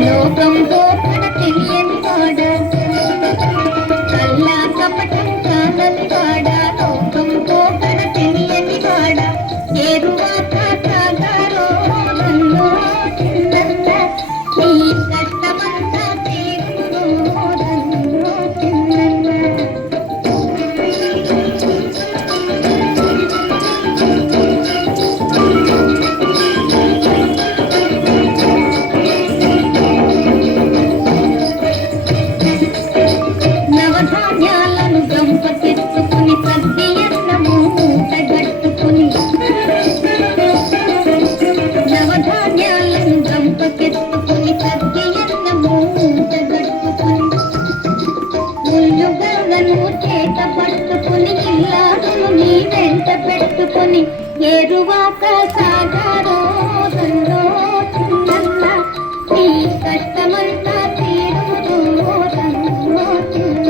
లోకంతో తెలియని వాడ కల్లా కపటం కాదని వాడ లోకంతో తెలియని వాడ ఏరువాక సాగారో నన్ను చిన్న నీ కష్టమంతా తీరును నన్ను చిన్న నవధాన్యాలను గంపకెత్తుకుని సద్ది అన్నము మూటగట్టుకుని నవధాన్యాలను గంపకెత్తుకుని సద్ది అన్నము మూటగట్టుకుని ముల్లుగలను చేత పట్టుకుని ఇల్లాదులు నీ వెంట పెట్టుకుని ఏరువాక సాగారో నన్నో చిన్న నీ కష్టమంతా తీరును నన్నో చిన్న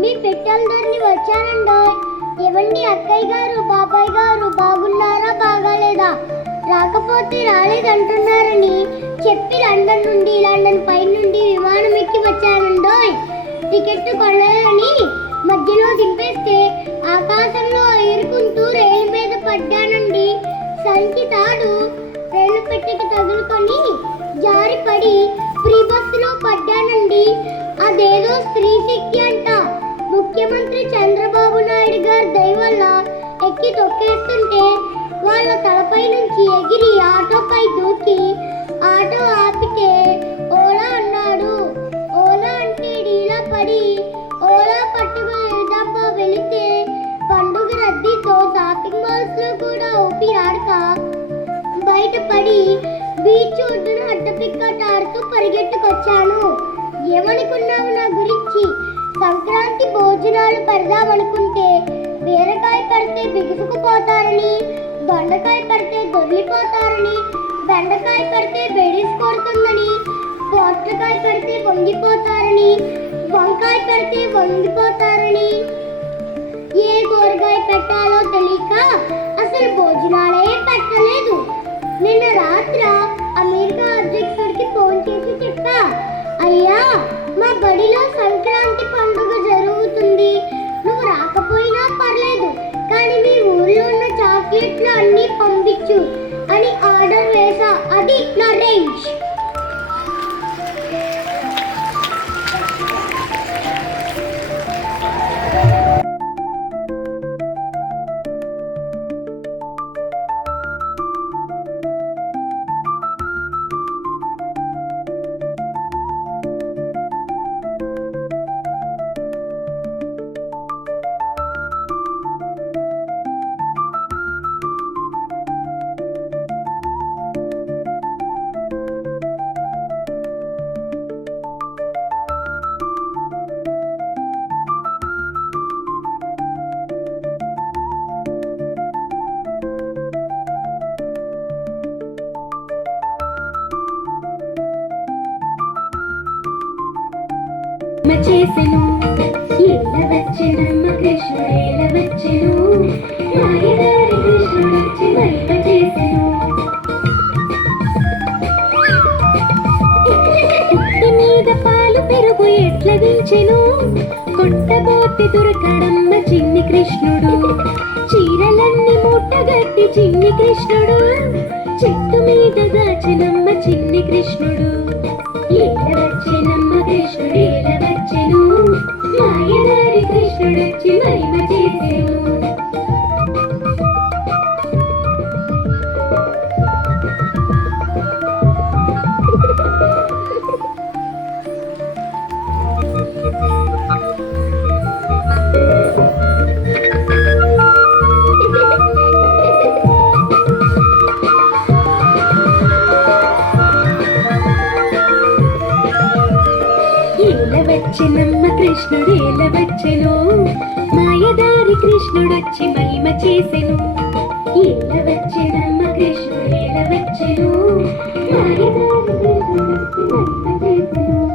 మీ పెట్టెలందరినీ వచ్చానండోయ్. ఏవండి అక్కయ్య గారు బాబాయ్ గారు బాగున్నారా బాగాలేదా? రాకపోతే రాలేదంటున్నారని చెప్పి లండన్ పై నుండి విమానం ఎక్కి వచ్చానండోయ్. టికెట్ కొనలేదని మధ్యలో దింపేస్తే ఆకాశంలో ఎగురుకుంటూ రైలు మీద పడ్డానండి. సంచి తాడు రైలు పెట్టెకి తగులుకొని జారిపడి ఫ్రీ బస్సులో పడ్డానండి. అదేదో స్త్రీ శక్తి అంట. ముఖ్యమంత్రి చంద్రబాబు నాయుడు గారి దయ వల్ల ఎక్కి తొక్కేస్తుంటే వాళ్ళ తలపై నుంచి ఎగిరి ఆటోపై దూకి ఆటో ఆపితే ఓలా అన్నాడు. ఓలా అంటే డీలా పడి ఓలా పట్టుకుని వెళ్దామా వెళితే పండుగ రద్దీతో షాపింగ్ మాల్స్ లో కూడా ఊపిరాడక బయటపడి బీచ్ ఒడ్డున అడ్డపిక్కటాడుతూ పరిగెట్టుకొచ్చాను. ఏమనుకున్నావు నా గురించి? సంక్రాంతి భోజనాలు పెడదామనుకుంటే బీరకాయ పడితే బిగుసుకుపోతారని, దొండకాయ పడితే దొర్లిపోతారని, బెండకాయ పడితే బెడిసి కొడుతుందని, పొట్లకాయ పడితే వంగిపోతారని, వంకాయ పడితే వంగిపోతారని, ఏ కూరగాయ పెట్టాలో తెలియక అసలు భోజనాలే పెట్టలేదు. నిన్న రాత్ర అమెరికా అధ్యక్షుడికి ఫోన్ చేసి చెప్పా, అయ్యా మా బడిలో సంక్రాంతి పండుగ జరుగుతుంది, నువ్వు రాకపోయినా పర్లేదు కానీ మీ ఊళ్ళో ఉన్న చాక్లెట్లు అన్నీ పంపించు అని ఆర్డర్ వేసా. అది నా రేంజ్. చేసెను ఏల వచ్చెనమ్మ కృష్ణుడేల వచ్చెను, మాయదారి కృష్ణుడొచ్చి మహిమ చేసెను. పుట్టి మీద పాలు మెరుపు ఎట్ల దించెను కొట్టబోతే దొరకడమ్మ చిన్ని కృష్ణుడు చీరలన్నీ మూటగట్టి చిన్ని కృష్ణుడు చెట్టు మీద దాచెనమ్మ చిన్ని కృష్ణుడు ఏల వచ్చెనమ్మ కృష్ణుడు ఏల వచ్చెను మాయదారి కృష్ణుడొచ్చి మహిమ చేసెను వచ్చెనమ్మ కృష్ణుడు ఏల వచ్చెను మాయదారి కృష్ణుడొచ్చి మహిమ చేసెను ఏల వచ్చెనమ్మ కృష్ణుడు ఏల వచ్చెను మాయదారి కృష్ణుడొచ్చి మహిమ చేసెను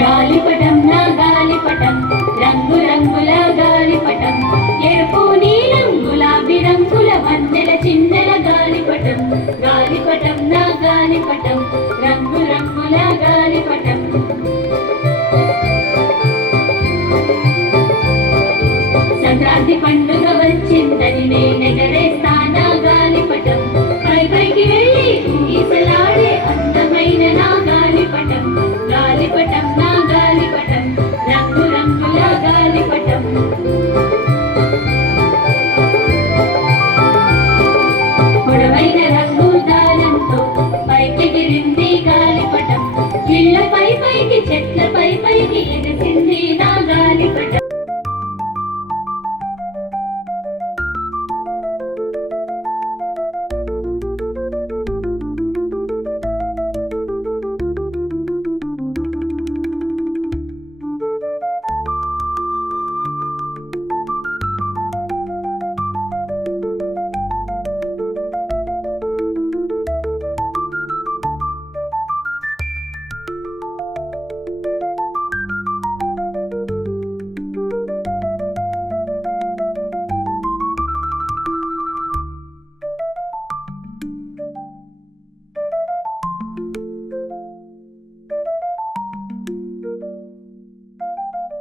గాలిపటం నా గాలిపటం రంగు రంగుల గాలిపటం ఎరుపు నీలం గులాబీ రంగుల వన్నెల చిన్నెల గాలిపటం గాలిపటం నా గాలిపటం రంగు రంగుల గాలిపటం సంక్రాంతి పండుగ వచ్చిందని నేనెగరేస్తా నా గాలిపటం పై పైకి వెళ్ళి ఊగిసలాడే అందమైన నా గాలిపటం గాలిపటం నా గాలిపటం రంగు రంగుల గాలిపటం పొడవైన రంగు దారంతో పైకి గిరింది గాలిపటం ఇళ్ళ పై పైకి చెట్ల పై పైకి ఎగసింది